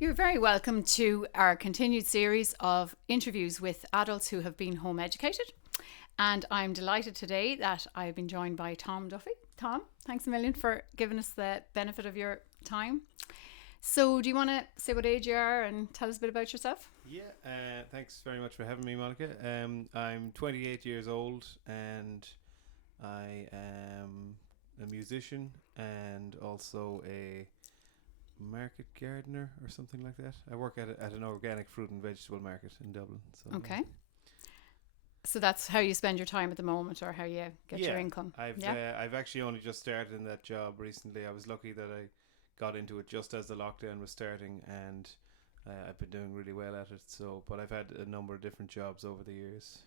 You're very welcome to our continued series of interviews with adults who have been home educated. And I'm delighted today that I've been joined by Tom Duffy. Tom, thanks a million for giving us the benefit of your time. So, do you want to say what age you are and tell us a bit about yourself? Yeah, thanks very much for having me, Monica. I'm 28 years old and I am a musician and also a market gardener or something like that. I work at an organic fruit and vegetable market in Dublin. So Okay. So that's how you spend your time at the moment, or how you get your income. I've actually only just started in that job recently. I was lucky that I got into it just as the lockdown was starting, and I've been doing really well at it. So, but I've had a number of different jobs over the years.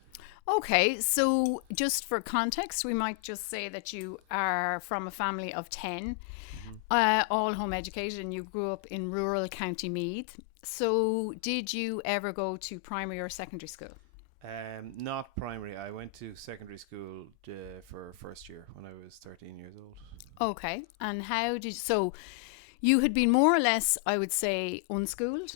Okay, so just for context, we might just say that you are from a family of 10, all home educated, and you grew up in rural County Meath. So, did you ever go to primary or secondary school? Not primary. I went to secondary school for first year when I was 13 years old. Okay, and so you had been more or less, I would say, unschooled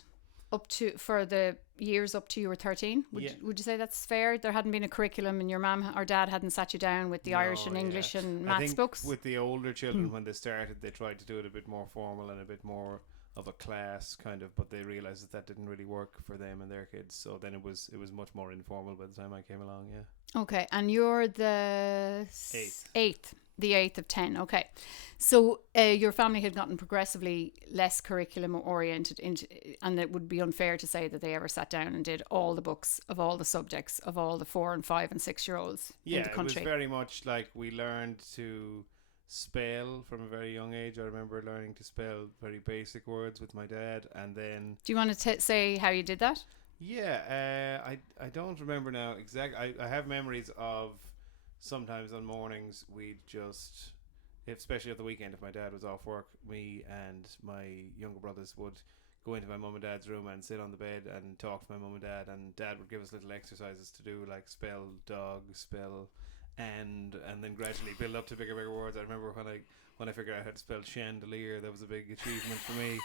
up to for the years up to you were 13. Would you say that's fair? There hadn't been a curriculum, and your mum or dad hadn't sat you down with the Irish and English and I maths think books? with the older children, when they started, they tried to do it a bit more formal and a bit more of a class kind of, but they realized that didn't really work for them and their kids. So then it was much more informal by the time I came along. Yeah. Okay, and you're the Eighth. The eighth of 10. Okay, so your family had gotten progressively less curriculum oriented and it would be unfair to say that they ever sat down and did all the books of all the subjects of all the 4 and 5 and 6 year olds in the country. It was very much like we learned to spell from a very young age. I remember learning to spell very basic words with my dad, and then Do you want to say how you did that? I don't remember now exactly. I have memories of sometimes on mornings we'd just, especially at the weekend, if my dad was off work, me and my younger brothers would go into my mum and dad's room and sit on the bed and talk to my mum and dad would give us little exercises to do, like spell dog, spell and then gradually build up to bigger words. I remember when I figured out how to spell chandelier, that was a big achievement for me.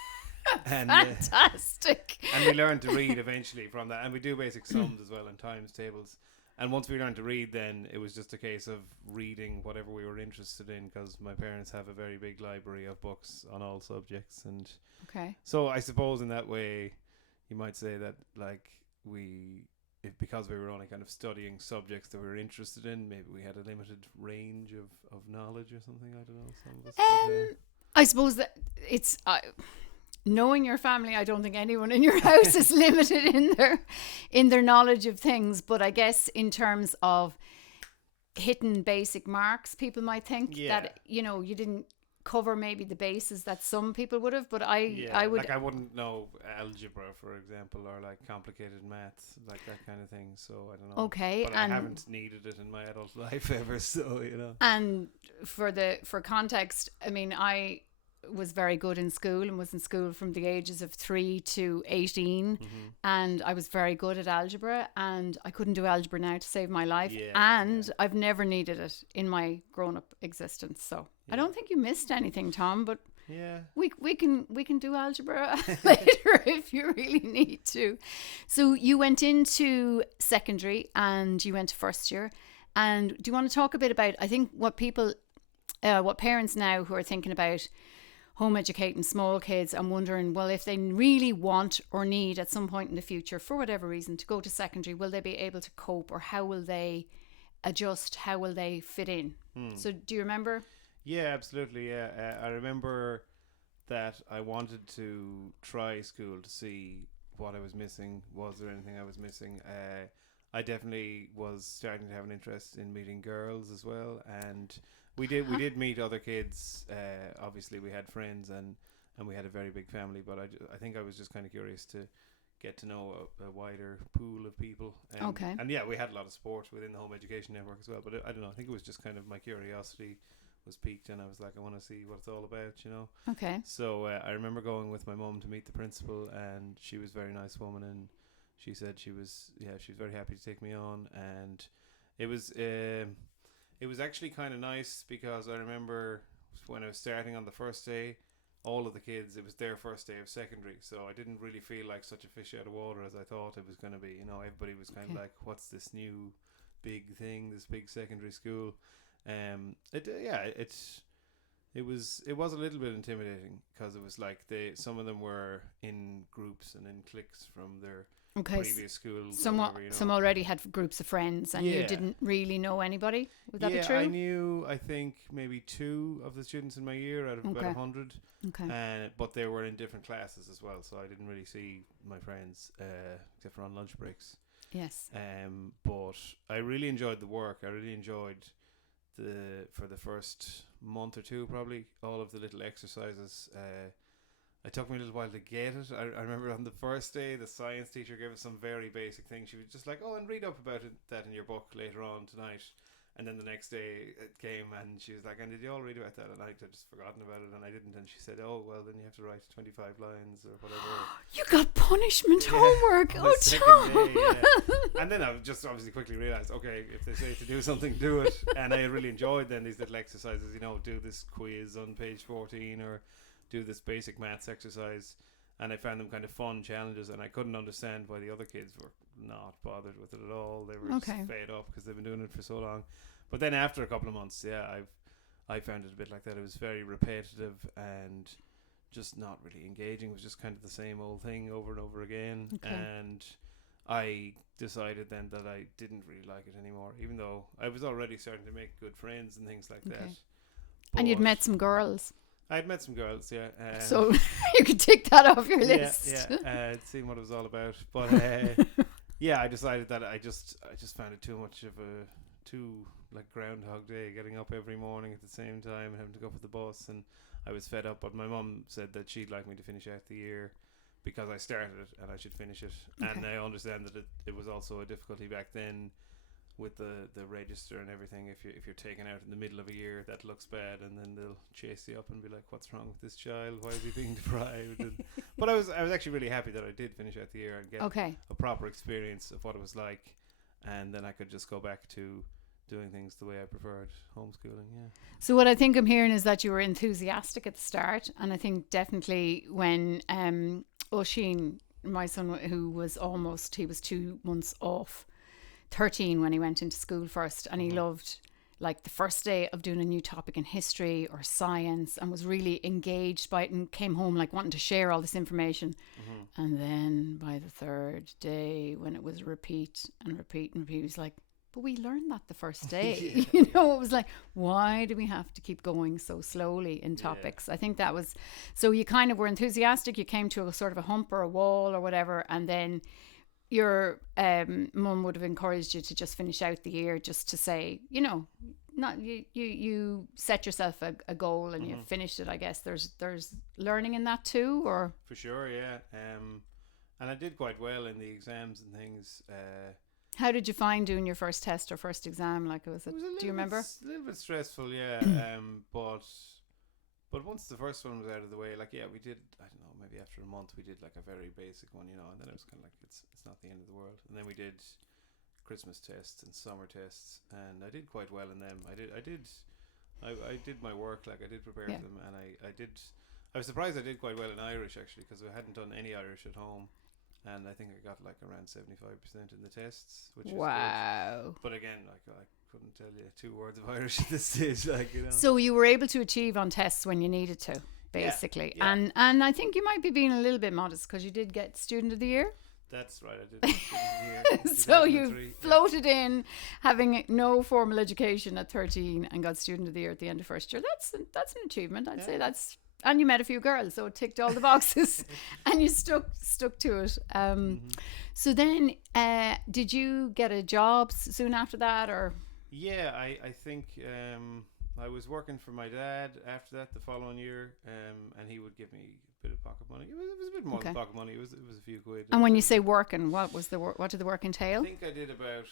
And Fantastic. and we learned to read eventually from that, and we do basic sums as well and times tables. And once we learned to read, then it was just a case of reading whatever we were interested in, because my parents have a very big library of books on all subjects. And Okay. so I suppose in that way you might say that, like, because we were only kind of studying subjects that we were interested in, maybe we had a limited range of knowledge or something. I don't know. Some of us, I suppose that it's knowing your family. I don't think anyone in your house is limited in their knowledge of things. But I guess in terms of hitting basic marks, people might think that you didn't cover maybe the bases that some people would have. But I would, like, I wouldn't know algebra, for example, or like complicated maths, like that kind of thing. So I don't know. Okay, but I haven't needed it in my adult life ever. So And for context, I mean, I was very good in school and was in school from the ages of 3 to 18, and I was very good at algebra, and I couldn't do algebra now to save my life, I've never needed it in my grown-up existence. So I don't think you missed anything, Tom, but we can do algebra later if you really need to. So you went into secondary and you went to first year, and do you want to talk a bit about, I think, what parents now who are thinking about home educating small kids and wondering, well, if they really want or need at some point in the future, for whatever reason, to go to secondary, will they be able to cope, or how will they adjust? How will they fit in? So do you remember? Yeah, absolutely. Yeah, I remember that I wanted to try school to see what I was missing. Was there anything I was missing? I definitely was starting to have an interest in meeting girls as well, and we did meet other kids. Obviously, we had friends and we had a very big family. But I think I was just kind of curious to get to know a wider pool of people. Okay. And yeah, we had a lot of support within the home education network as well. But I don't know. I think it was just kind of my curiosity was piqued, and I was like, I want to see what it's all about. Okay. So I remember going with my mum to meet the principal, and she was a very nice woman, and she said she was very happy to take me on, and it was actually kind of nice, because I remember when I was starting on the first day, all of the kids, it was their first day of secondary, so I didn't really feel like such a fish out of water as I thought it was going to be. You know, everybody was kind of like, what's this new big thing, this big secondary school? It was a little bit intimidating because it was like some of them were in groups and in cliques from their previous schools. Some already had groups of friends, and you didn't really know anybody. Would that be true? I knew, I think, maybe 2 of the students in my year out of about 100. Okay. But they were in different classes as well, so I didn't really see my friends except for on lunch breaks. Yes. But I really enjoyed the work. I really enjoyed for the first month or 2 probably, all of the little exercises. It took me a little while to get it. I remember on the first day, the science teacher gave us some very basic things. She was just like, and read up about that in your book later on tonight. And then the next day it came and she was like, and did you all read about that? And I'd just forgotten about it and I didn't. And she said, oh, well, then you have to write 25 lines or whatever. You got punishment homework. Oh, Tom. And then I just obviously quickly realised, okay, if they say to do something, do it. And I really enjoyed then these little exercises, you know, do this quiz on page 14 or do this basic maths exercise. And I found them kind of fun challenges, and I couldn't understand why the other kids were not bothered with it at all. They were just fed up because they've been doing it for so long. But then after a couple of months, I found it a bit like that. It was very repetitive and just not really engaging. It was just kind of the same old thing over and over again. Okay. And I decided then that I didn't really like it anymore, even though I was already starting to make good friends and things like that. But and you'd met some girls. I'd met some girls, yeah. So you could tick that off your list. Yeah. Seeing what it was all about. But I decided that I just found it too much of too like Groundhog Day, getting up every morning at the same time and having to go for the bus, and I was fed up. But my mum said that she'd like me to finish out the year because I started it and I should finish it. Okay. And I understand that it was also a difficulty back then with the register and everything. If you're taken out in the middle of a year, that looks bad, and then they'll chase you up and be like, what's wrong with this child, why is he being deprived? But I was actually really happy that I did finish out the year and get a proper experience of what it was like, and then I could just go back to doing things the way I preferred, homeschooling. So what I think I'm hearing is that you were enthusiastic at the start, and I think definitely when Oisin, my son, who was he was 2 months off 13 when he went into school first, and he loved like the first day of doing a new topic in history or science and was really engaged by it and came home like wanting to share all this information. And then by the 3rd day, when it was repeat, he was like, but we learned that the first day. You know, it was like, why do we have to keep going so slowly in topics? I think that was, so you kind of were enthusiastic, you came to a sort of a hump or a wall or whatever, and then your mum would have encouraged you to just finish out the year, just to say, you know, not you set yourself a goal and you finished it. I guess there's learning in that too, or for sure, yeah. And I did quite well in the exams and things. How did you find doing your first test or first exam? Like, do you remember? A little bit stressful, yeah. But once the first one was out of the way, like, we did, I don't know, maybe after a month we did like a very basic one, you know, and then it was kind of like, it's not the end of the world. And then we did Christmas tests and summer tests, and I did quite well in them. I did my work, like I did prepare for them, and I was surprised I did quite well in Irish actually, because I hadn't done any Irish at home. And I think I got like around 75% in the tests, which is good. But again, like I couldn't tell you 2 words of Irish at this stage, like, you know. So you were able to achieve on tests when you needed to, basically. Yeah. And I think you might be being a little bit modest because you did get Student of the Year. That's right, I did get Student of the Year. So you floated in having no formal education at 13 and got Student of the Year at the end of first year. That's an achievement. I'd say that's. And you met a few girls, so it ticked all the boxes, and you stuck to it. So then, did you get a job soon after that, or? Yeah, I think I was working for my dad after that the following year, and he would give me a bit of pocket money. It was a bit more than pocket money. It was a few quid. And when you say working, what did the work entail? I think I did about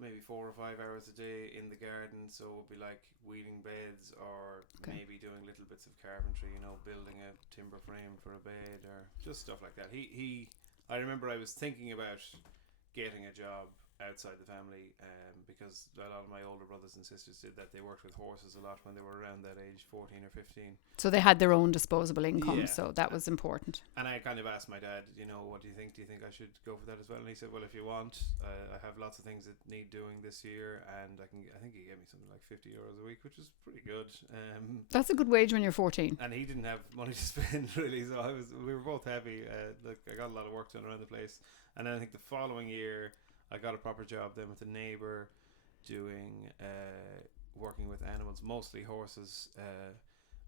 maybe 4 or 5 hours a day in the garden, so it would be like weeding beds or maybe doing little bits of carpentry, you know, building a timber frame for a bed or just stuff like that. I remember I was thinking about getting a job outside the family, because a lot of my older brothers and sisters did that. They worked with horses a lot when they were around that age, 14 or 15. So they had their own disposable income, Yeah. so that was important. And I kind of asked my dad, what do you think? Do you think I should go for that as well? And he said, well, if you want, I have lots of things that need doing this year, and I think he gave me something like €50 a week, which is pretty good. That's a good wage when you're 14. And he didn't have money to spend really, so we were both happy. Look, I got a lot of work done around the place, and then I think the following year I got a proper job then with a neighbour doing working with animals, mostly horses,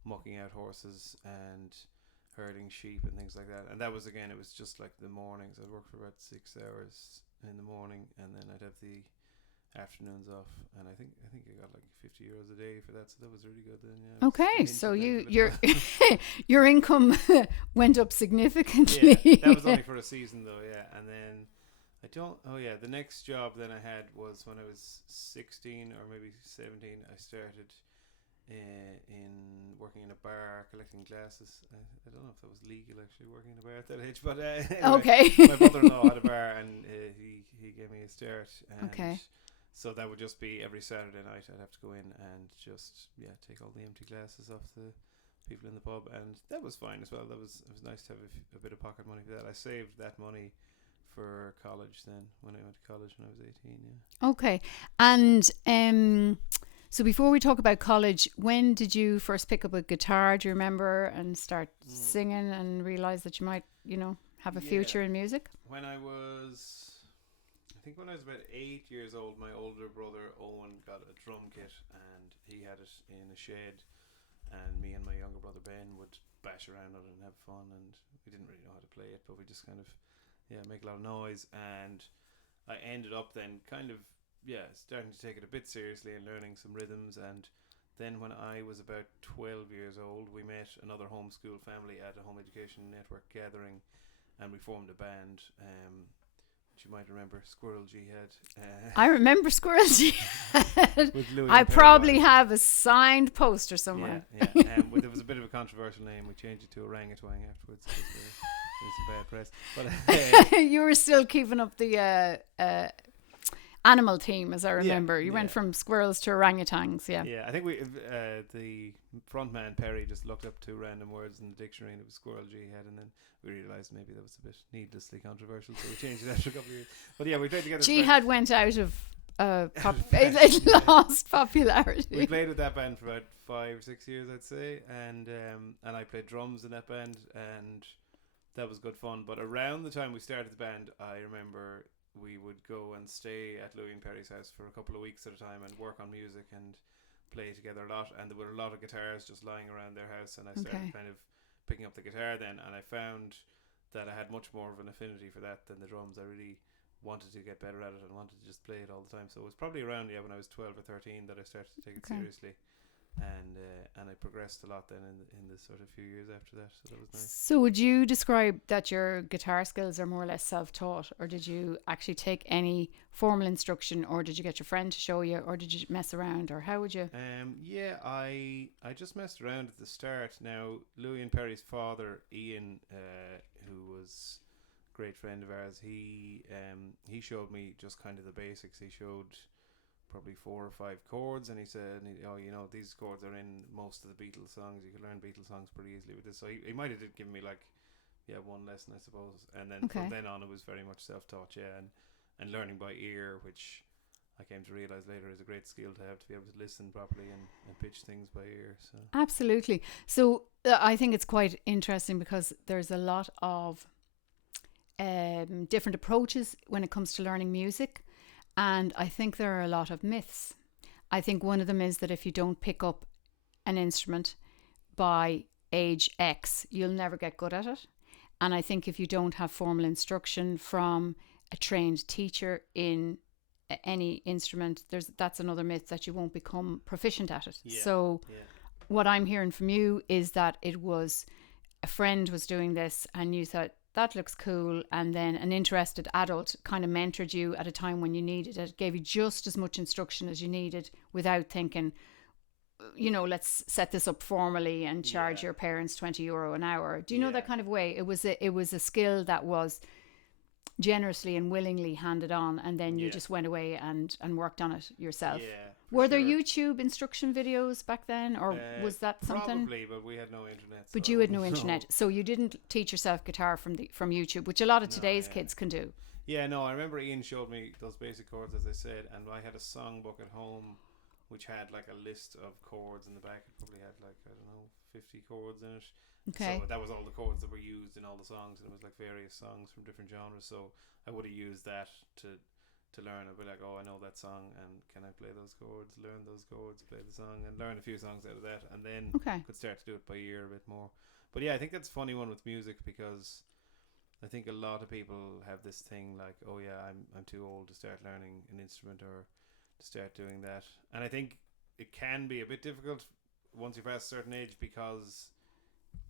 mucking out horses and herding sheep and things like that. And that was, again, it was just like the mornings. I'd work for about 6 hours in the morning, and then I'd have the afternoons off, and I think I got like €50 a day for that, so that was really good then. Yeah, okay, so your your income went up significantly. Yeah, that was only for a season though. Yeah, and then the next job then I had was when I was 16 or maybe 17. I started in working in a bar collecting glasses. I don't know if that was legal actually, working in a bar at that age, but anyway, okay. My brother-in-law had a bar, and he gave me a start. And okay. So that would just be every Saturday night I'd have to go in and just take all the empty glasses off the people in the pub, and that was fine as well. It was nice to have a bit of pocket money for that. I saved that money for college then, when I went to college when I was 18. Yeah. Okay, and so before we talk about college, when did you first pick up a guitar? Do you remember, and start singing and realize that you might, have a future in music? When I was about 8 years old, my older brother Owen got a drum kit, and he had it in a shed, and me and my younger brother Ben would bash around on it and have fun, and we didn't really know how to play it, but we just kind of make a lot of noise. And I ended up then kind of starting to take it a bit seriously and learning some rhythms. And then when I was about 12 years old, we met another homeschool family at a home education network gathering, and we formed a band, which you might remember, Squirrel Jihad. I remember Squirrel Jihad. I probably have a signed poster somewhere. Yeah. There was a bit of a controversial name. We changed it to Orangutan afterwards. It's a bad press. But you were still keeping up the animal theme, as I remember. You went from squirrels to orangutans. Yeah, I think the front man Perry just looked up two random words in the dictionary, and it was Squirrel Jihad, and then we realised maybe that was a bit needlessly controversial, so we changed it after a couple of years. But yeah, we played together. Jihad went out of it lost popularity. We played with that band for about 5 or 6 years, I'd say, and I played drums in that band, and that was good fun. But around the time we started the band, I remember we would go and stay at Louis and Perry's house for a couple of weeks at a time and work on music and play together a lot. And there were a lot of guitars just lying around their house, and I started kind of picking up the guitar then, and I found that I had much more of an affinity for that than the drums. I really wanted to get better at it and wanted to just play it all the time. So it was probably around when I was 12 or 13 that I started to take it seriously. And I progressed a lot then in the sort of few years after that, so that was nice. So would you describe that your guitar skills are more or less self-taught, or did you actually take any formal instruction, or did you get your friend to show you, or did you mess around, or how would you? I just messed around at the start. Now, Louis and Perry's father, Ian, who was a great friend of ours, he showed me just kind of the basics. He showed probably 4 or 5 chords, and he said, these chords are in most of the Beatles songs. You can learn Beatles songs pretty easily with this. So he might have given me one lesson, I suppose, and then from then on it was very much self-taught, and learning by ear, which I came to realise later is a great skill to have, to be able to listen properly and pitch things by ear. So absolutely. So I think it's quite interesting because there's a lot of different approaches when it comes to learning music. And I think there are a lot of myths. I think one of them is that if you don't pick up an instrument by age X, you'll never get good at it. And I think if you don't have formal instruction from a trained teacher in any instrument, that's another myth, that you won't become proficient at it. What I'm hearing from you is that it was a friend was doing this and you thought, that looks cool, and then an interested adult kind of mentored you at a time when you needed it, gave you just as much instruction as you needed without thinking, let's set this up formally and charge your parents €20 an hour. Do you know that kind of way? It was a skill that was generously and willingly handed on, and then you Yeah. just went away and worked on it yourself. Yeah. For Were there sure. YouTube instruction videos back then, or was that something? Probably, but we had no internet. But so you I had no wouldn't internet, know. so you didn't teach yourself guitar from YouTube, which a lot of No, today's yeah. kids can do. Yeah, no, I remember Ian showed me those basic chords, as I said, and I had a songbook at home which had like a list of chords in the back. It probably had like, I don't know, 50 chords in it. Okay. So that was all the chords that were used in all the songs, and it was like various songs from different genres. So I would have used that to learn. I'd be like, oh, I know that song, and can I play those chords? Learn those chords, play the song, and learn a few songs out of that, and then Okay. could start to do it by ear a bit more. But yeah, I think that's a funny one with music, because I think a lot of people have this thing like, oh yeah, I'm too old to start learning an instrument or to start doing that. And I think it can be a bit difficult once you pass a certain age, because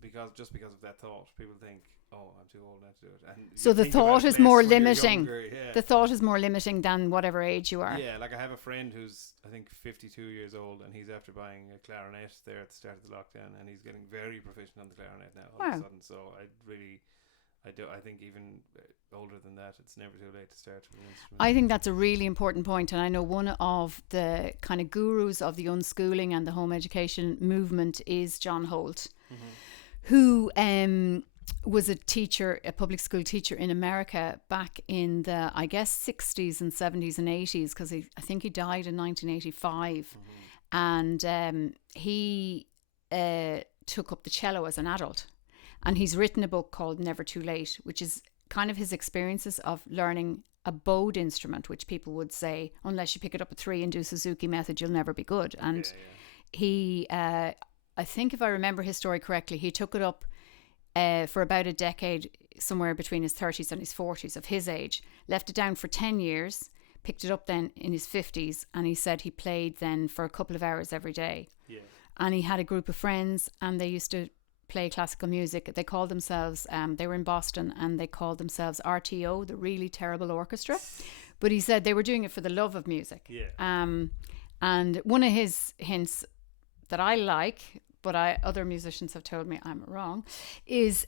of that thought. People think, oh, I'm too old now to do it. And So you the think about thought it is less more when you're limiting. younger, yeah. The thought is more limiting than whatever age you are. Yeah, like I have a friend who's, I think, 52 years old, and he's after buying a clarinet there at the start of the lockdown, and he's getting very proficient on the clarinet now all of Wow. a sudden. So I think even older than that, it's never too late to start with an instrument. I think that's a really important point, and I know one of the kind of gurus of the unschooling and the home education movement is John Holt, who was a teacher, a public school teacher in America back in the, I guess, 60s and 70s and 80s, because I think he died in 1985. And he took up the cello as an adult. And he's written a book called Never Too Late, which is kind of his experiences of learning a bowed instrument, which people would say, unless you pick it up at 3 and do Suzuki method, you'll never be good. And he, I think if I remember his story correctly, he took it up for about a decade, somewhere between his 30s and his 40s of his age, left it down for 10 years, picked it up then in his 50s, and he said he played then for a couple of hours every day. Yeah. And he had a group of friends, and they used to play classical music. They called themselves, they were in Boston, and they called themselves RTO, the Really Terrible Orchestra. But he said they were doing it for the love of music. Yeah. And one of his hints that I like, but other musicians have told me I'm wrong, is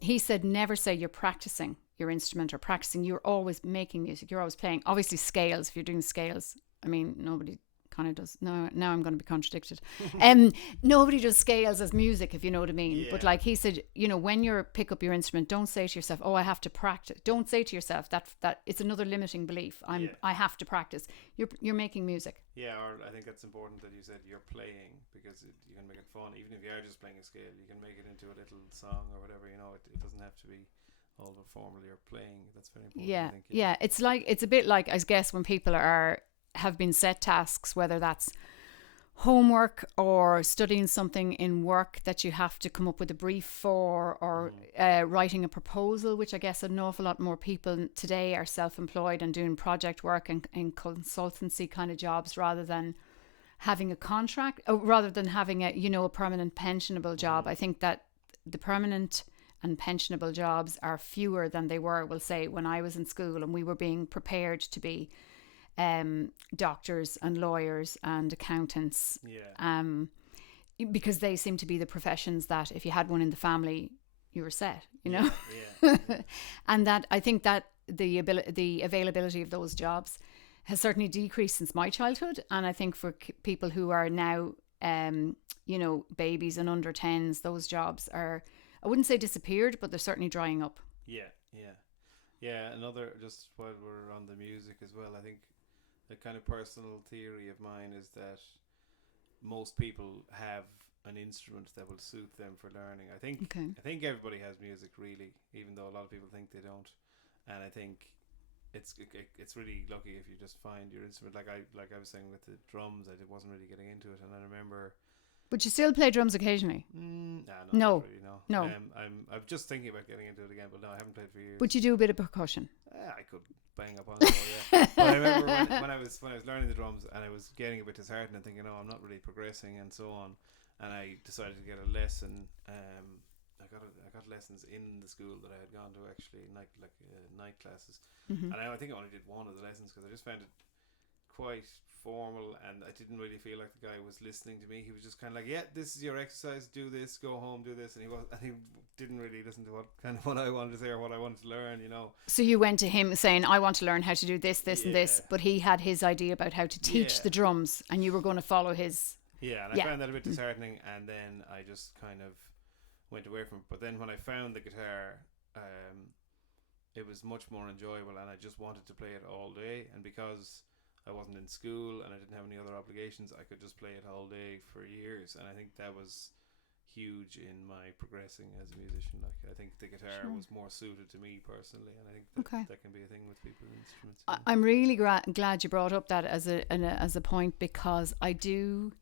he said never say you're practicing your instrument or practicing. You're always making music. You're always playing. Obviously scales, if you're doing scales. I mean, nobody kind of does. No, now I'm going to be contradicted. Nobody does scales as music, if you know what I mean. Yeah. But like he said, you know, when you pick up your instrument, don't say to yourself, oh, I have to practice. Don't say to yourself that it's another limiting belief. I have to practice. You're making music. Yeah, or I think that's important that you said you're playing, because you can make it fun. Even if you are just playing a scale, you can make it into a little song or whatever. You know, it doesn't have to be all the formal. You're playing. That's very important. Yeah, I think, yeah. It's a bit like, I guess, when people have been set tasks, whether that's homework or studying something in work that you have to come up with a brief for, or writing a proposal, which I guess an awful lot more people today are self-employed and doing project work and consultancy kind of jobs, rather than having a contract, rather than having a permanent pensionable job. I think that the permanent and pensionable jobs are fewer than they were, we'll say, when I was in school and we were being prepared to be doctors and lawyers and accountants, because they seem to be the professions that if you had one in the family, you were set, you know. Yeah. And that, I think that the availability of those jobs has certainly decreased since my childhood, and I think for people who are now babies and under 10s, those jobs are, I wouldn't say disappeared, but they're certainly drying up. Yeah, another, just while we're on the music as well, I think the kind of personal theory of mine is that most people have an instrument that will suit them for learning. I think everybody has music, really, even though a lot of people think they don't. And I think it's really lucky if you just find your instrument. Like I was saying with the drums, I wasn't really getting into it, and I remember. But you still play drums occasionally? No. No. Really, no. No. I'm just thinking about getting into it again, but no, I haven't played for years. But you do a bit of percussion. I could bang up on it, yeah. But I remember when I was learning the drums, and I was getting a bit disheartened and thinking, I'm not really progressing and so on. And I decided to get a lesson. I got lessons in the school that I had gone to, actually, night classes. And I think I only did one of the lessons because I just found it quite formal, and I didn't really feel like the guy was listening to me. He was just kind of like, "Yeah, this is your exercise. Do this. Go home. Do this." And he didn't really listen to what I wanted to say or what I wanted to learn. So you went to him saying, I want to learn how to do this, this, and this, Yeah. but he had his idea about how to teach Yeah. the drums, and you were going to follow his. Yeah, and I found that a bit disheartening, and then I just kind of went away from it. But then when I found the guitar, it was much more enjoyable, and I just wanted to play it all day. And because I wasn't in school and I didn't have any other obligations, I could just play it all day for years. And I think that was huge in my progressing as a musician. Like, I think the guitar was more suited to me personally, and I think that can be a thing with people with instruments. I'm really glad you brought up that as a point, because I do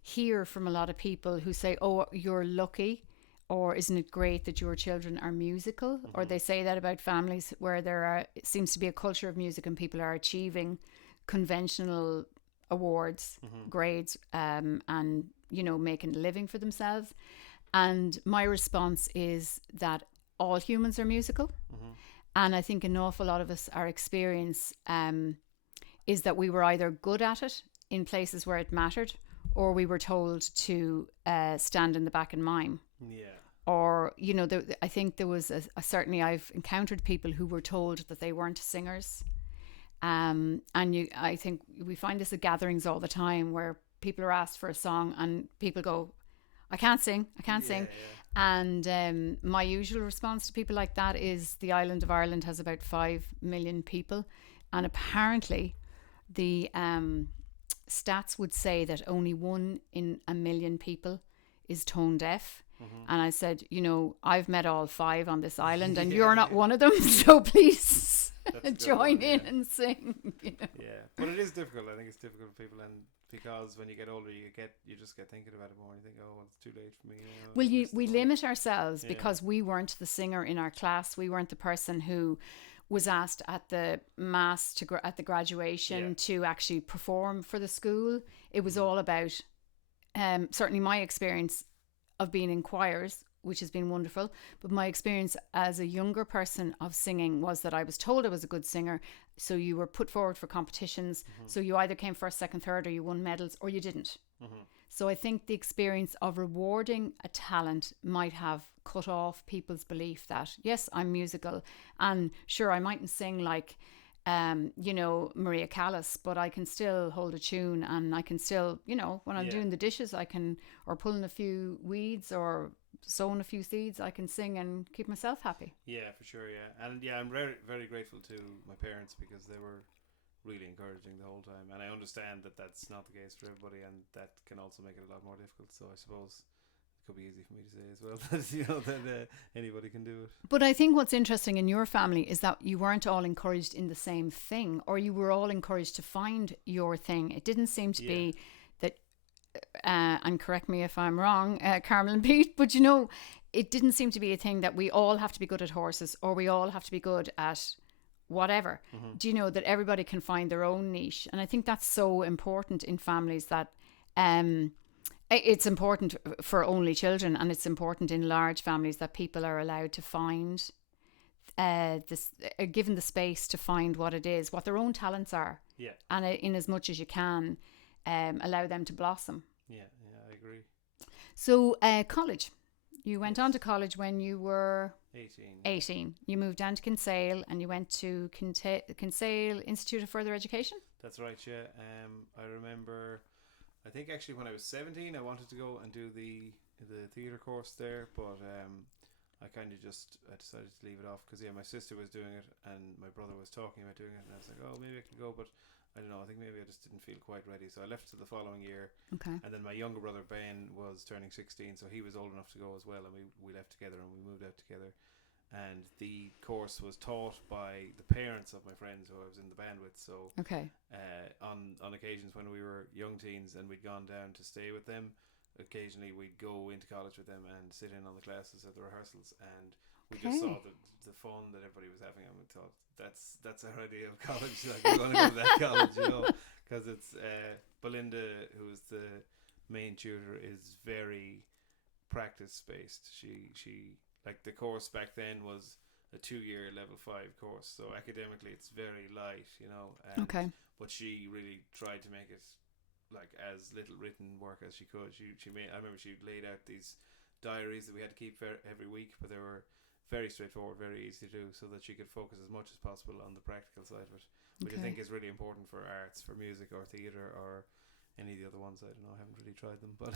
hear from a lot of people who say, "Oh, you're lucky," or "Isn't it great that your children are musical?" Or they say that about families where it seems to be a culture of music and people are achieving conventional awards, grades, and making a living for themselves. And my response is that all humans are musical, and I think an awful lot of us, our experience is that we were either good at it in places where it mattered, or we were told to stand in the back and mime. Yeah. Or, I think there was certainly I've encountered people who were told that they weren't singers. I think we find this at gatherings all the time where people are asked for a song and people go, I can't sing. Yeah. And my usual response to people like that is the island of Ireland has about 5 million people. And apparently the stats would say that only 1 in a million people is tone deaf. And I said, I've met all 5 on this island and you're not one of them. So please join in and sing. Yeah, but it is difficult. I think it's difficult for people, and because when you get older, you just get thinking about it more. And you think, oh, it's too late for me. Well, we limit ourselves because we weren't the singer in our class. We weren't the person who was asked at the mass at the graduation to actually perform for the school. It was all about certainly my experience of being in choirs, which has been wonderful, but my experience as a younger person of singing was that I was told I was a good singer, so you were put forward for competitions, so you either came first, second, third, or you won medals, or you didn't. So I think the experience of rewarding a talent might have cut off people's belief that, yes, I'm musical, and sure, I mightn't sing like Maria Callas, but I can still hold a tune, and I can still, when I'm doing the dishes, I can, or pulling a few weeds or sowing a few seeds, I can sing and keep myself happy. Yeah, for sure. Yeah, and I'm very, very grateful to my parents because they were really encouraging the whole time, and I understand that that's not the case for everybody, and that can also make it a lot more difficult. So I suppose could be easy for me to say as well, that anybody can do it. But I think what's interesting in your family is that you weren't all encouraged in the same thing, or you were all encouraged to find your thing. It didn't seem to be that, and correct me if I'm wrong, Carmel and Pete, but it didn't seem to be a thing that we all have to be good at horses, or we all have to be good at whatever. Do you know that everybody can find their own niche? And I think that's so important in families, that it's important for only children, and it's important in large families that people are allowed to find given the space to find what it is, what their own talents are. Yeah. And in as much as you can, allow them to blossom. Yeah, I agree. So college. You went on to college when you were 18. You moved down to Kinsale and you went to Kinsale Institute of Further Education? That's right, yeah. I remember, I think actually when I was 17, I wanted to go and do the theatre course there, but I kind of I decided to leave it off because my sister was doing it and my brother was talking about doing it, and I was like, oh, maybe I could go, but I don't know, I think maybe I just didn't feel quite ready, so I left to the following year. Okay. And then my younger brother Ben was turning 16, so he was old enough to go as well, and we left together and we moved out together. And the course was taught by the parents of my friends who I was in the band with. So okay. On occasions when we were young teens and we'd gone down to stay with them, occasionally we'd go into college with them and sit in on the classes at the rehearsals, and we just saw the fun that everybody was having, and we thought that's our idea of college. Like, we're going to go to that college, because it's Belinda, who's the main tutor, is very practice based. She like, the course back then was a 2-year level 5 course, so academically it's very light, you know. And, Okay. But she really tried to make it like as little written work as she could. She made. I remember she laid out these diaries that we had to keep every week, but they were very straightforward, very easy to do, so that she could focus as much as possible on the practical side of it, which I think is really important for arts, for music or theatre or any of the other ones. I don't know, I haven't really tried them, but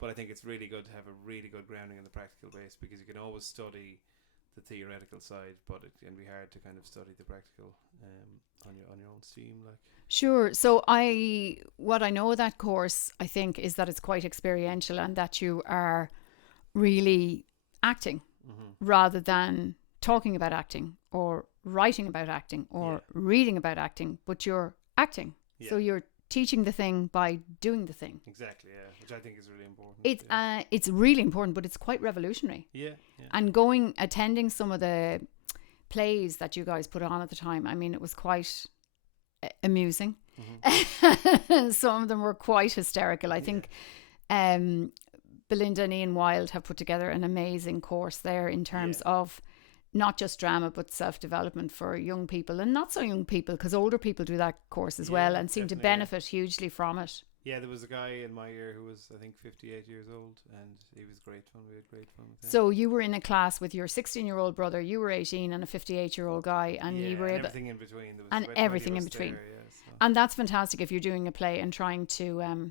but I think it's really good to have a really good grounding in the practical base, because you can always study the theoretical side, but it can be hard to kind of study the practical on your own steam, like. Sure. So what I know of that course, I think, is that it's quite experiential and that you are really acting rather than talking about acting or writing about acting or reading about acting, but you're acting. Yeah. So you're teaching the thing by doing the thing. Exactly, yeah, which I think is really important. It's really important, but it's quite revolutionary. Yeah. And attending some of the plays that you guys put on at the time, I mean, it was quite amusing. Some of them were quite hysterical. I think Belinda and Ian Wilde have put together an amazing course there in terms of not just drama but self-development for young people and not so young people, because older people do that course as well and seem to benefit hugely from it. Yeah, there was a guy in my year who was, I think, 58 years old, and he was great fun. We had great fun with him. So you were in a class with your 16-year-old brother, you were 18, and a 58-year-old guy, and you were able... everything in between. There was and everything in between. There, so. And that's fantastic if you're doing a play and trying to...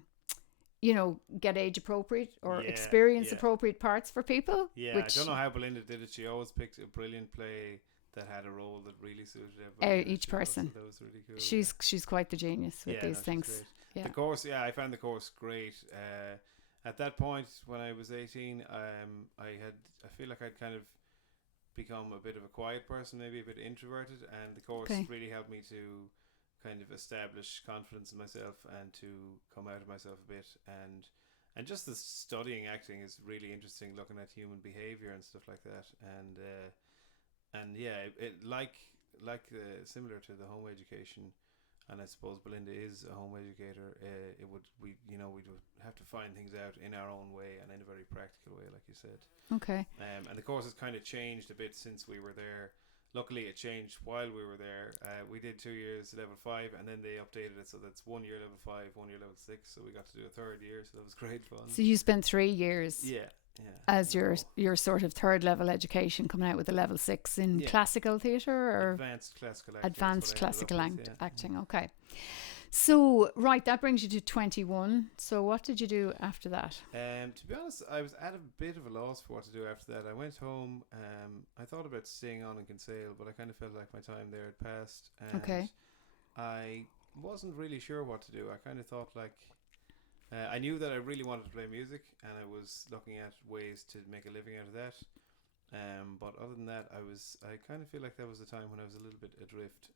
get age appropriate or experience appropriate parts for people. Yeah, I don't know how Belinda did it. She always picked a brilliant play that had a role that really suited everybody. Each person. So that was really cool. She's quite the genius with these things. Yeah. The course, I found the course great. At that point, when I was 18, I feel like I'd kind of become a bit of a quiet person, maybe a bit introverted, and the course really helped me to kind of establish confidence in myself and to come out of myself a bit, and just the studying acting is really interesting, looking at human behavior and stuff like that, and it similar to the home education, and I suppose Belinda is a home educator. We'd have to find things out in our own way and in a very practical way, like you said. Okay. And the course has kind of changed a bit since we were there. Luckily, it changed while we were there. We did 2 years level 5, and then they updated it so that's 1 year level 5, 1 year level 6. So we got to do a third year, so that was great fun. So you spent 3 years. Yeah. As your sort of third level education, coming out with a level 6 in classical theatre or advanced classical acting. Advanced classical acting. Okay. So that brings you to 21. So what did you do after that? To be honest, I was at a bit of a loss for what to do after that. I went home. I thought about staying on in Kinsale, but I kind of felt like my time there had passed. And I wasn't really sure what to do. I kind of thought like I knew that I really wanted to play music, and I was looking at ways to make a living out of that. But other than that, I kind of feel like that was the time when I was a little bit adrift.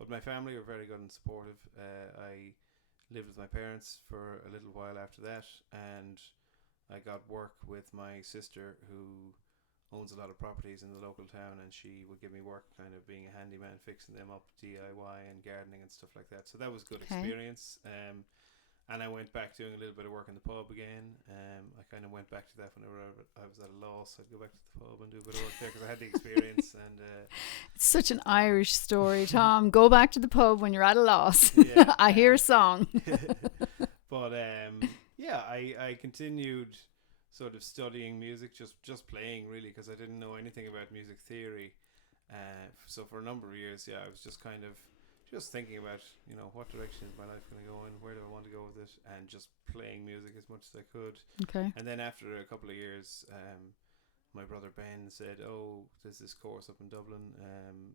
But my family were very good and supportive. I lived with my parents for a little while after that, and I got work with my sister, who owns a lot of properties in the local town, and she would give me work kind of being a handyman, fixing them up, DIY and gardening and stuff like that. So that was a good experience. And I went back doing a little bit of work in the pub again. I kind of went back to that whenever I was at a loss. I'd go back to the pub and do a bit of work there because I had the experience. And it's such an Irish story, Tom. Go back to the pub when you're at a loss. I hear a song. But I continued sort of studying music, just playing really, because I didn't know anything about music theory. So for a number of years, I was just kind of just thinking about, what direction is my life going to go in? Where do I want to go with it? And just playing music as much as I could. Okay. And then after a couple of years, my brother Ben said, "Oh, there's this course up in Dublin.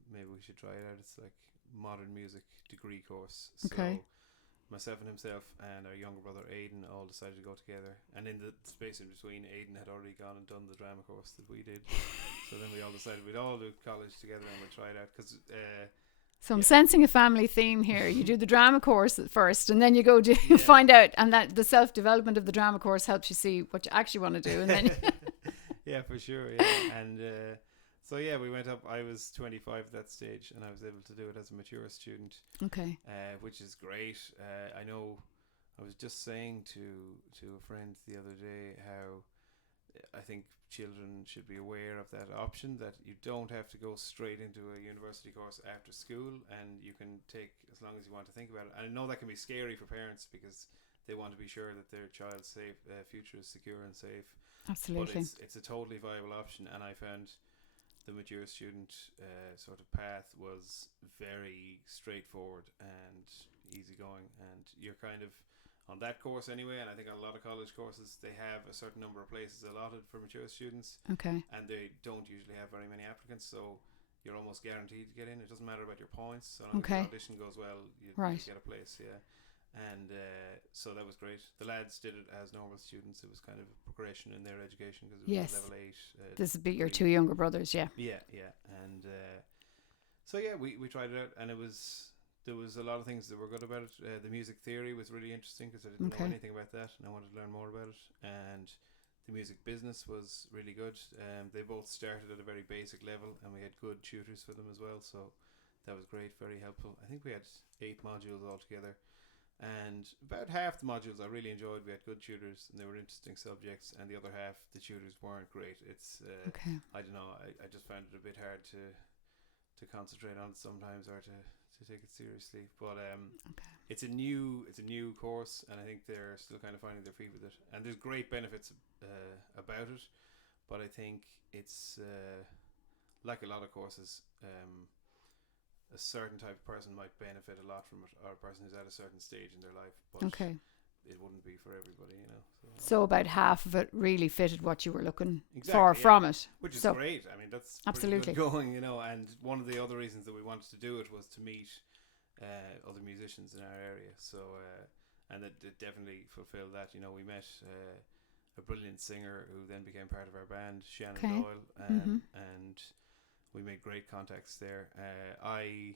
Maybe we should try it out. It's like modern music degree course." Okay. So myself and himself and our younger brother Aidan all decided to go together. And in the space in between, Aidan had already gone and done the drama course that we did. So then we all decided we'd all do college together and we'd try it out because. So I'm sensing a family theme here. You do the drama course first, and then you go find out, and that the self-development of the drama course helps you see what you actually want to do. And then yeah, for sure. Yeah. And we went up. I was 25 at that stage, and I was able to do it as a mature student. Okay. Which is great. I know. I was just saying to a friend the other day how I think children should be aware of that option, that you don't have to go straight into a university course after school, and you can take as long as you want to think about it. And I know that can be scary for parents because they want to be sure that their child's future is secure and safe. Absolutely. But it's a totally viable option, and I found the mature student sort of path was very straightforward and easygoing, and you're kind of on that course anyway. And I think on a lot of college courses they have a certain number of places allotted for mature students, Okay. and they don't usually have very many applicants, so you're almost guaranteed to get in. It doesn't matter about your points, so long as the audition goes well, you get a place. Yeah. And so that was great. The lads did it as normal students. It was kind of a progression in their education because it was level 8. This would be your 2 younger brothers, yeah. Yeah. And so yeah, we tried it out, and there was a lot of things that were good about it. The music theory was really interesting because I didn't know anything about that, and I wanted to learn more about it. And the music business was really good. They both started at a very basic level, and we had good tutors for them as well. So that was great, very helpful. I think we had 8 modules altogether. And about half the modules I really enjoyed. We had good tutors and they were interesting subjects, and the other half the tutors weren't great. It's I don't know, I just found it a bit hard to concentrate on it sometimes, or to take it seriously. But it's a new course, and I think they're still kind of finding their feet with it, and there's great benefits about it. But I think it's like a lot of courses, a certain type of person might benefit a lot from it, or a person who's at a certain stage in their life, but it wouldn't be for everybody, you know. So about half of it really fitted what you were looking for from it, which is great. I mean, that's absolutely good going, you know. And one of the other reasons that we wanted to do it was to meet other musicians in our area. So and it definitely fulfilled that. You know, we met a brilliant singer who then became part of our band, Shannon Doyle, and we made great contacts there. I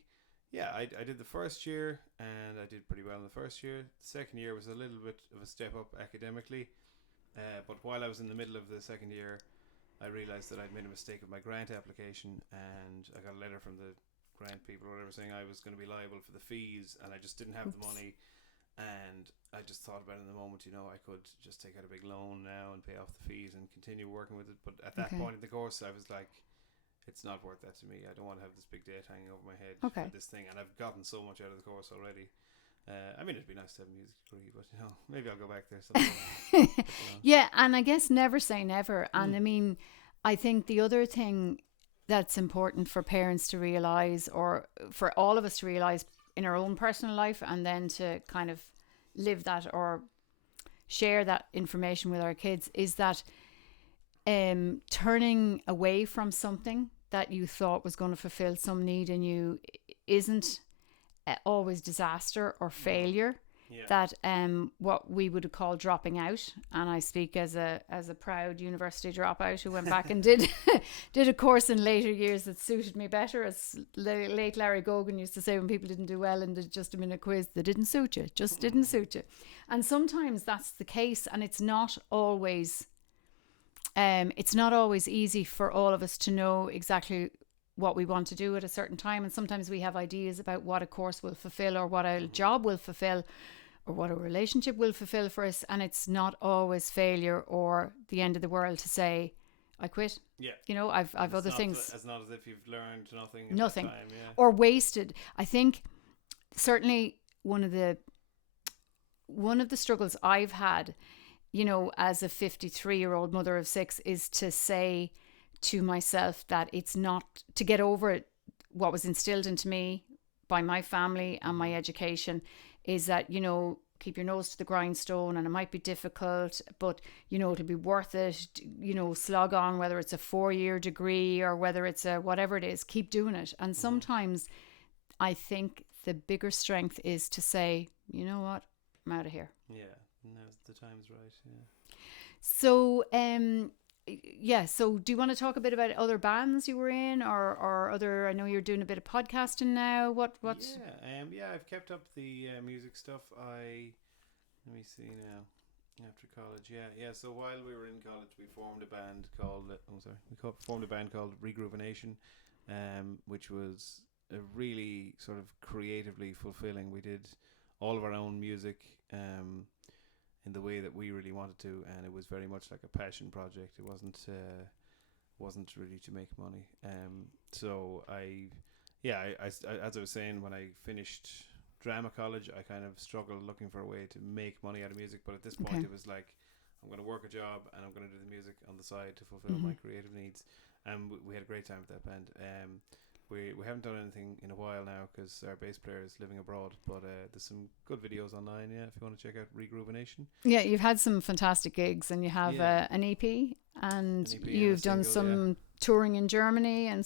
did the first year, and I did pretty well in the first year. The second year was a little bit of a step up academically, but while I was in the middle of the second year, I realised that I'd made a mistake with my grant application, and I got a letter from the grant people or whatever saying I was going to be liable for the fees, and I just didn't have the money. And I just thought about it in the moment, you know, I could just take out a big loan now and pay off the fees and continue working with it. But at that point in the course, I was like, it's not worth that to me. I don't want to have this big debt hanging over my head for this thing, and I've gotten so much out of the course already. I mean, it'd be nice to have a music degree, but you know, maybe I'll go back there sometime. Yeah, and I guess never say never. And I mean, I think the other thing that's important for parents to realise, or for all of us to realise in our own personal life, and then to kind of live that or share that information with our kids, is that turning away from something that you thought was going to fulfill some need in you isn't always disaster or failure. That what we would call dropping out, and I speak as a proud university dropout who went back and did a course in later years that suited me better, as late Larry Gogan used to say when people didn't do well in the just a minute quiz, they didn't suit you, just didn't suit you. And sometimes that's the case, and it's not always easy for all of us to know exactly what we want to do at a certain time, and sometimes we have ideas about what a course will fulfill, or what a job will fulfill, or what a relationship will fulfill for us, and it's not always failure or the end of the world to say, I quit. Yeah, you know, I've other things. It's not as if you've learned nothing. Time, or wasted. I think certainly one of the struggles I've had, you know, as a 53-year-old mother of 6, is to say to myself that it's not to get over what was instilled into me by my family and my education, is that, you know, keep your nose to the grindstone, and it might be difficult, but, you know, it'll be worth it, you know, slog on, whether it's a 4-year degree or whether it's a whatever it is, keep doing it. And sometimes I think the bigger strength is to say, you know what, I'm out of here. Yeah, no, the time's right. Yeah. So so do you want to talk a bit about other bands you were in, or other? I know you're doing a bit of podcasting now. What? I've kept up the music stuff. Let me see now. After college, So while we were in college, we formed a band called Regroovination, which was a really sort of creatively fulfilling. We did all of our own music. in the way that we really wanted to, and it was very much like a passion project. It wasn't really to make money. So as I was saying, when I finished drama college, I kind of struggled looking for a way to make money out of music. But at this point, it was like, I'm going to work a job and I'm going to do the music on the side to fulfill my creative needs. And we had a great time with that band. We haven't done anything in a while now because our bass player is living abroad, but there's some good videos online, if you want to check out Regroovination. Yeah, you've had some fantastic gigs, and you have an EP, and you've done some touring in Germany, and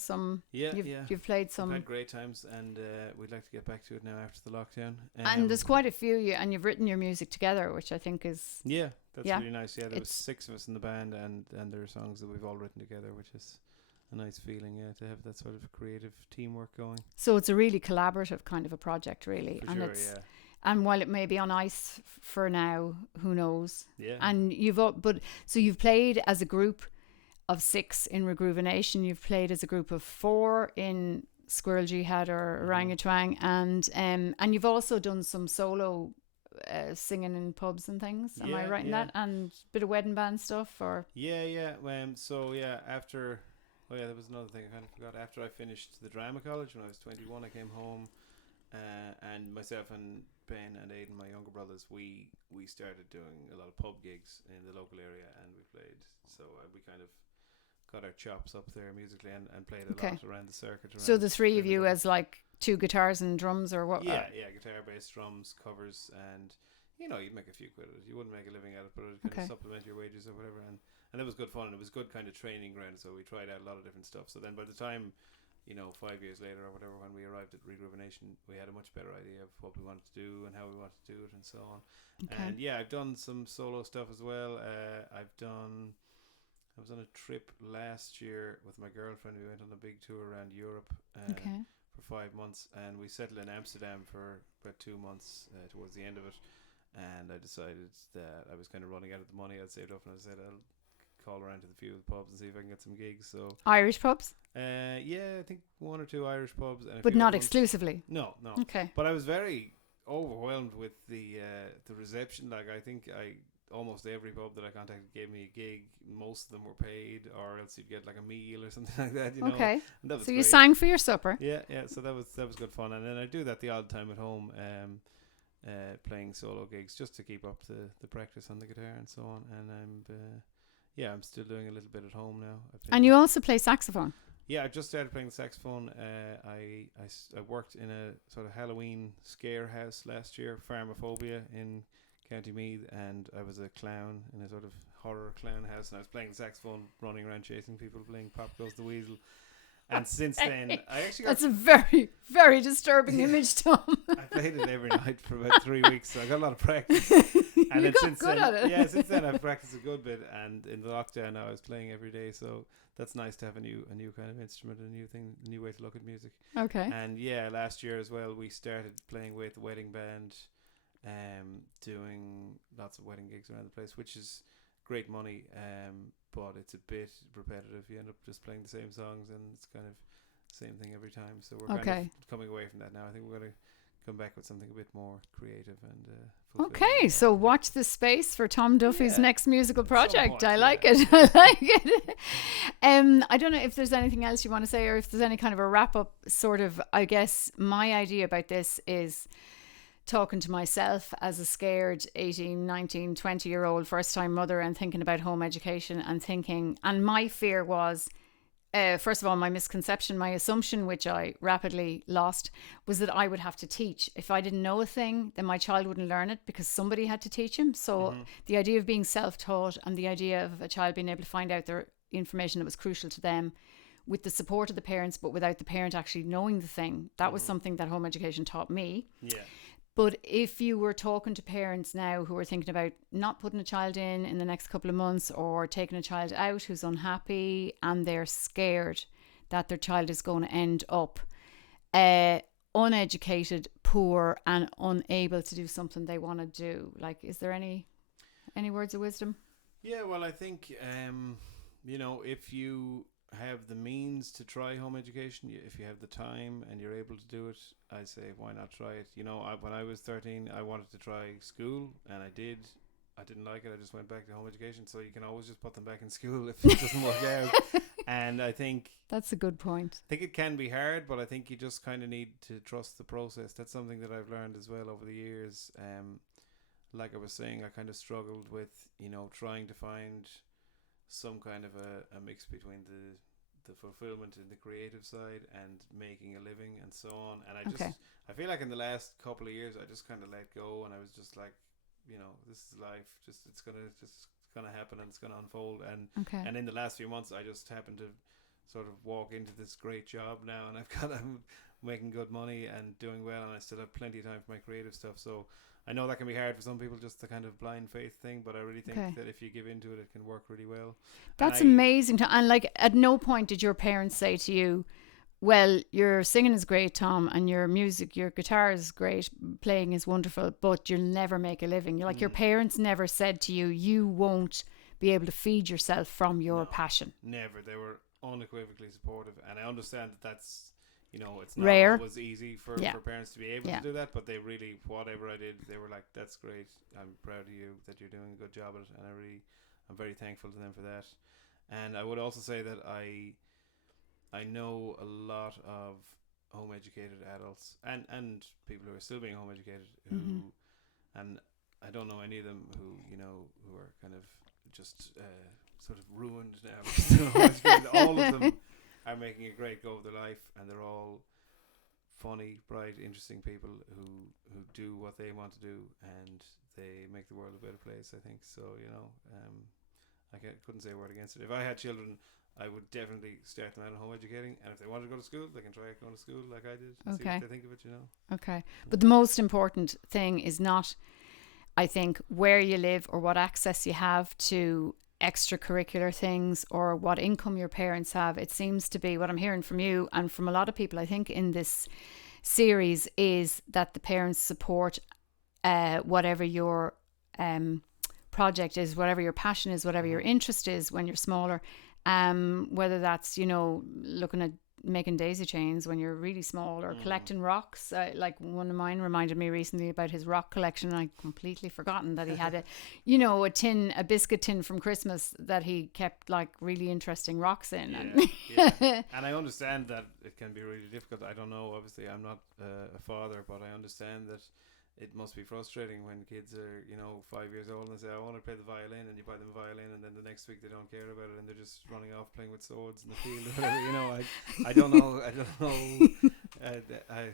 you've played some. We've had great times, and we'd like to get back to it now after the lockdown. And there's quite a few, and you've written your music together, which I think is that's really nice. Yeah, there was 6 of us in the band, and there are songs that we've all written together, which is a nice feeling, to have that sort of creative teamwork going. So it's a really collaborative kind of a project, really. For and sure, and while it may be on ice for now, who knows? Yeah. And you've played as a group of 6 in Regroovination. You've played as a group of 4 in Squirrel Jihad or Orangutan, and you've also done some solo singing in pubs and things. Am I right in that? And a bit of wedding band stuff, or after. Oh yeah, there was another thing I kind of forgot. After I finished the drama college when I was 21, I came home, and myself and Ben and Aidan, my younger brothers, we started doing a lot of pub gigs in the local area, and we played. So we kind of got our chops up there musically, and played a lot around the circuit. So the 3 of you as like 2 guitars and drums, or what? Yeah, guitar, bass, drums, covers, and you'd make a few quid. You wouldn't make a living at it, but it would kind of supplement your wages or whatever, and it was good fun, and it was good kind of training ground, so we tried out a lot of different stuff. So then by the time, 5 years later or whatever, when we arrived at Regroovination, we had a much better idea of what we wanted to do and how we wanted to do it and so on. And I've done some solo stuff as well. I was on a trip last year with my girlfriend. We went on a big tour around Europe for 5 months, and we settled in Amsterdam for about 2 months towards the end of it. And I decided that I was kind of running out of the money I'd saved up, and I said I'll call around to the few pubs and see if I can get some gigs. So Irish pubs? I think 1 or 2 Irish pubs, and but not exclusively. No. Okay. But I was very overwhelmed with the reception. Like, I think almost every pub that I contacted gave me a gig. Most of them were paid, or else you'd get like a meal or something like that. Okay. And that was so great. You sang for your supper. Yeah. So that was good fun, and then I do that the odd time at home. Playing solo gigs just to keep up the practice on the guitar and so on, and I'm still doing a little bit at home now. And you also play saxophone? Yeah, I just started playing the saxophone. I worked in a sort of Halloween scare house last year, Pharmaphobia in County Meath, and I was a clown in a sort of horror clown house, and I was playing the saxophone, running around chasing people, playing Pop Goes the Weasel. And since then, I actually that's a very, very disturbing image, Tom. I played it every night for about 3 weeks, so I got a lot of practice. And you got good at it. Yeah, since then I've practiced a good bit, and in the lockdown now I was playing every day, so that's nice to have a new kind of instrument, a new thing, a new way to look at music. Okay. And last year as well, we started playing with the wedding band, doing lots of wedding gigs around the place, which is great money, but it's a bit repetitive. You end up just playing the same songs, and it's kind of the same thing every time. So we're kind of coming away from that now. I think we're going to come back with something a bit more creative and okay, so watch the space for Tom Duffy's next musical project. I like it. I don't know if there's anything else you want to say, or if there's any kind of a wrap up sort of. I guess my idea about this is talking to myself as a scared 18, 19, 20-year-old first-time mother, and thinking about home education, and my fear was, first of all, my misconception, my assumption, which I rapidly lost, was that I would have to teach. If I didn't know a thing, then my child wouldn't learn it because somebody had to teach him. So the idea of being self-taught, and the idea of a child being able to find out their information that was crucial to them with the support of the parents, but without the parent actually knowing the thing, that was something that home education taught me. Yeah. But if you were talking to parents now who are thinking about not putting a child in the next couple of months, or taking a child out who's unhappy, and they're scared that their child is going to end up uneducated, poor, and unable to do something they want to do, like, is there any words of wisdom? Yeah, well, I think, if you have the means to try home education, if you have the time and you're able to do it, I say why not try it. When I was 13, I wanted to try school, and I did, I didn't like it. I just went back to home education. So you can always just put them back in school if it doesn't work out. And I think That's a good point. it can be hard, but I think you just kind of need to trust the process. That's something that I've learned as well over the years. Like I was saying, I kind of struggled with, trying to find some kind of a mix between the fulfillment in the creative side and making a living and so on. And I feel like in the last couple of years, I just kind of let go, and I was just like, this is life. It's gonna happen, and it's gonna unfold. And in the last few months, I just happened to sort of walk into this great job now, and I'm making good money and doing well, and I still have plenty of time for my creative stuff. So I know that can be hard for some people, just the kind of blind faith thing, but I really think that if you give into it, it can work really well. That's amazing. And like, at no point did your parents say to you, well, your singing is great, Tom, and your music, your guitar is great, playing is wonderful, but you'll never make a living. You're like, your parents never said to you, you won't be able to feed yourself from your passion. Never. They were unequivocally supportive, and I understand that that's, it's not rare. Always easy for parents to be able to do that, but they really, whatever I did, they were like, that's great, I'm proud of you that you're doing a good job at it, and I'm very thankful to them for that. And I would also say that I know a lot of home educated adults and people who are still being home educated who and I don't know any of them who are kind of just sort of ruined now. All of them are making a great go of their life, and they're all funny, bright, interesting people who do what they want to do, and they make the world a better place, I think. So I couldn't say a word against it. If I had children, I would definitely start them out at home educating, and if they want to go to school, they can try going to school like I did and see what they think of it, Okay. But the most important thing is not, I think, where you live or what access you have to extracurricular things or what income your parents have. It seems to be what I'm hearing from you and from a lot of people, I think, in this series, is that the parents support whatever your project is, whatever your passion is, whatever your interest is when you're smaller. Whether that's, looking at making daisy chains when you're really small, or collecting rocks. Like one of mine reminded me recently about his rock collection. I'd completely forgotten that he had a biscuit tin from Christmas that he kept like really interesting rocks in. And I understand that it can be really difficult. I don't know, obviously I'm not a father, but I understand that it must be frustrating when kids are 5 years old and they say, I want to play the violin, and you buy them a violin, and then the next week they don't care about it and they're just running off playing with swords in the field or whatever. I don't know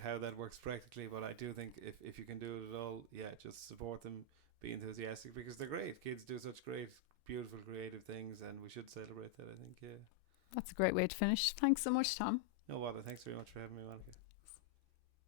how that works practically, but I do think if you can do it at all, just support them, be enthusiastic, because they're great. Kids do such great, beautiful, creative things, and we should celebrate that, I think. That's a great way to finish. Thanks so much, Tom. No bother. Thanks very much for having me, Monica.